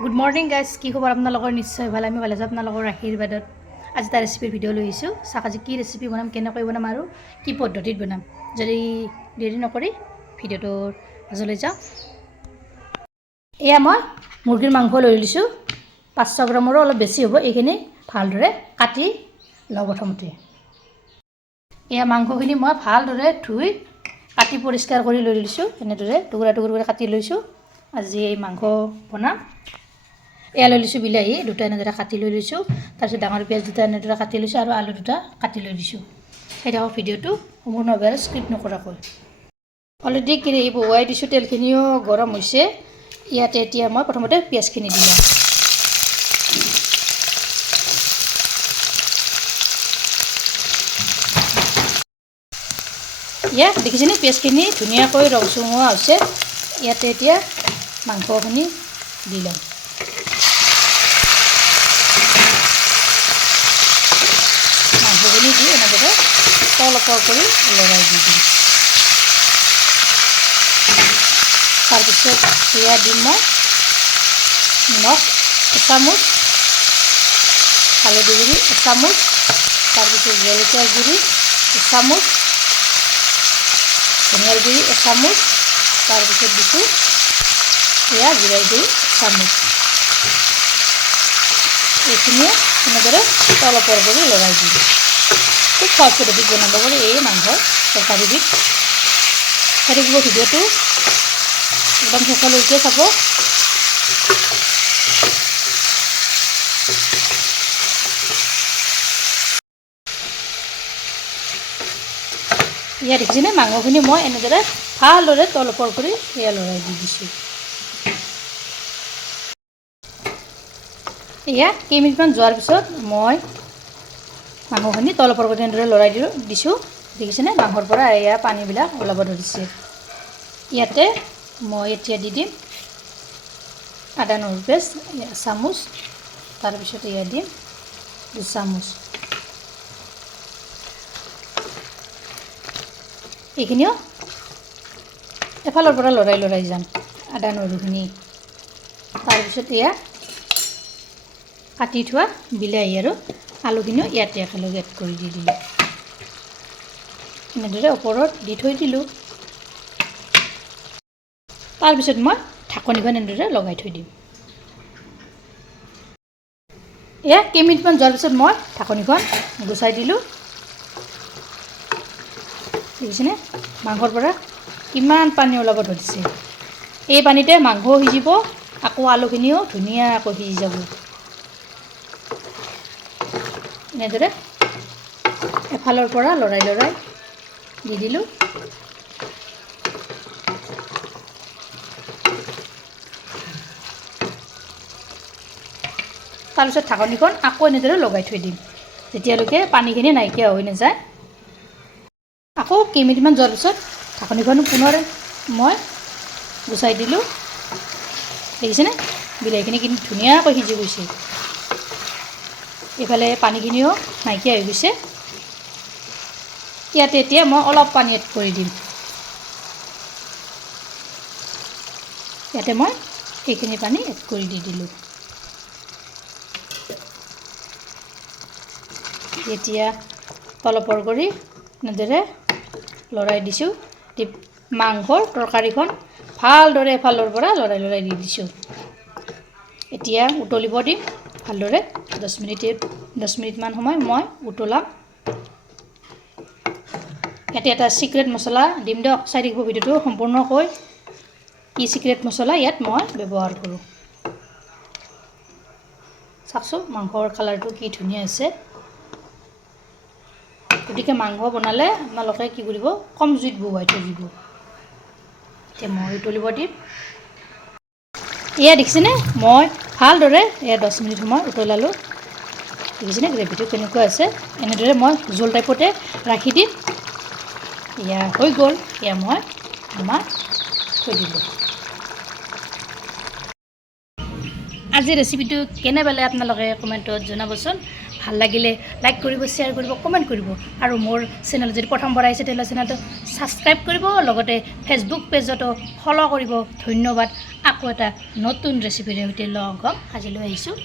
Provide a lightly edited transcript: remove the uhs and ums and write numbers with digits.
Good morning guys, কি খবৰ আপোনালোকৰ? নিশ্চয় ভাল, আমি ভালে আছোঁ আপোনালোকৰ আশীৰ্বাদত। আজি এটা ৰেচিপিৰ ভিডিঅ' লৈ আহিছোঁ। চাওক আজি কি ৰেচিপি বনাম, কেনেকৈ বনাম আৰু কি পদ্ধতিত বনাম। যদি দেৰি নকৰি ভিডিঅ'টোৰ মাজলৈ যাওঁ। এয়া মই মুৰ্গীৰ মাংস লৈ লৈছোঁ, 500 গ্ৰামৰো অলপ বেছি হ'ব। এইখিনি ভালদৰে কাটি লওঁ প্ৰথমতে। এয়া মাংসখিনি মই ভালদৰে ধুই কাটি পৰিষ্কাৰ কৰি লৈ লৈছোঁ। এনেদৰে টুকুৰা টুকুৰা কৰি কাটি লৈছোঁ। আজি এই মাংস বনাম। এয়া লৈ লৈছোঁ বিলাহী দুটা, এনেদৰে কাটি লৈ লৈছোঁ। তাৰপিছত ডাঙৰ পিঁয়াজ দুটা এনেদৰে কাটি লৈছোঁ আৰু আলু দুটা কাটি লৈ দিছোঁ। সেই দেখক ভিডিঅ'টো সম্পূৰ্ণভাৱে স্কিপ নকৰাকৈ। অলৰেডি কেৰাহী বহুৱাই দিছোঁ, তেলখিনিও গৰম হৈছে। ইয়াতে এতিয়া মই প্ৰথমতে পিঁয়াজখিনি দি লওঁ। ইয়াত দেখিছেনে পিঁয়াজখিনি ধুনীয়াকৈ ৰং চঙোৱা হৈছে। ইয়াতে এতিয়া মাংসখিনি দি লওঁ। মাংসখিনি দি এনেদৰে তল ওপৰ কৰি লৰাই দি দিম। তাৰপিছত এয়া দিম মই নিমখ এচামুচ, হালধি গুড়ি এচামুচ, তাৰপিছত জলকীয়া গুড়ি এচামুচ, ধনিয়াৰ গুড়ি এচামুচ, তাৰপিছত দিছোঁ এয়া জিৰাৰ গুড়ি এচামুচ। এইখিনিয়ে এনেদৰে তল ওপৰ কৰি লৰাই দিম। খুব সহজ পদ্ধতিত বনাব পাৰি এই মাংসৰ তৰকাৰীবিধ। চাই থাকিব ভিডিঅ'টো একদম শেষলৈকে চাব। ইয়াত দেখিছেনে মাংসখিনি মই এনেদৰে ভালদৰে তল ওপৰ কৰি এয়া লৰাই দি দিছোঁ। এয়া কেইমিনিটমান যোৱাৰ পিছত মই মাংসখিনি তল ওপৰ কৰি এনেদৰে লৰাই দিছোঁ। দেখিছেনে মাংসৰ পৰা এয়া পানীবিলাক ওলাব ধৰিছে। ইয়াতে মই এতিয়া দি দিম আদা নহৰু পেষ্ট এচামুচ, তাৰপিছত এয়া দিম 2 চামুচ। এইখিনিও এফালৰ পৰা লৰাই যাম আদা নহৰুখিনি। তাৰপিছত এয়া কাটি থোৱা বিলাহী আৰু আলুখিনিও ইয়াতে একেলগে এড কৰি দি দিলোঁ। এনেদৰে ওপৰত দি থৈ দিলোঁ। তাৰপিছত মই ঢাকনিখন এনেদৰে লগাই থৈ দিম। এয়া কেইমিনিটমান যোৱাৰ পিছত মই ঢাকনিখন গুচাই দিলোঁ। দেখিছেনে মাংসৰ পৰা কিমান পানী ওলাব ধৰিছে। এই পানীতে মাংসও সিজিব, আকৌ আলুখিনিও ধুনীয়াকৈ সিজি যাব। এনেদৰে এফালৰ পৰা লৰাই দি দিলোঁ। তাৰপিছত ঢাকনিখন আকৌ এনেদৰে লগাই থৈ দিম যেতিয়ালৈকে পানীখিনি নাইকিয়া হৈ নাযায়। আকৌ কেইমিনিটমান যোৱাৰ পিছত ঢাকনিখন পুনৰ মই গুচাই দিলোঁ। দেখিছেনে বিলাহীখিনি কিন্তু ধুনীয়াকৈ সিজি গৈছে। এইফালে পানীখিনিও নাইকিয়া হৈ গৈছে। ইয়াতে এতিয়া মই অলপ পানী এড কৰি দিম। ইয়াতে মই এইখিনি পানী এড কৰি দি দিলোঁ। এতিয়া তল ওপৰ কৰি এনেদৰে লৰাই দিছোঁ। মাংসৰ তৰকাৰীখন ভালদৰে এফালৰ পৰা লৰাই দি দিছোঁ। এতিয়া উতলিব দিম ভালদৰে 10 মিনিটমান সময় মই উতলাম। ইয়াতে এটা চিক্ৰেট মছলা দিম দিয়ক, চাই থাকিব ভিডিঅ'টো সম্পূৰ্ণকৈ। কি চিক্ৰেট মছলা ইয়াত মই ব্যৱহাৰ কৰোঁ চাওকচোন। মাংসৰ কালাৰটো কি ধুনীয়া হৈছে। গতিকে মাংস বনালে আপোনালোকে কি কৰিব, কম জুইত বহুৱাই থৈ দিব। এতিয়া মই উতলিব দিম। এয়া দেখিছেনে মই ভালদৰে এয়া 10 মিনিট সময় উতলালোঁ। দেখিছেনে গ্ৰেভিটো কেনেকুৱা আছে। এনেদৰে মই জোল টাইপতে ৰাখি দিম। এয়া হৈ গ'ল। এয়া মই থৈ দিলোঁ। আজিৰ ৰেচিপিটো কেনে পালে আপোনালোকে কমেণ্টত জনাবচোন। ভাল লাগিলে লাইক কৰিব, শ্বেয়াৰ কৰিব, কমেণ্ট কৰিব আৰু মোৰ চেনেল যদি প্ৰথমবাৰ আহিছে তেতিয়াহ'লে চেনেলটো ছাবস্ক্ৰাইব কৰিব, লগতে ফেচবুক পেজতো ফ'ল' কৰিব। ধন্যবাদ। আকৌ এটা নতুন ৰেচিপিৰে সৈতে লগ হ'ম। আজিলৈ আহিছোঁ।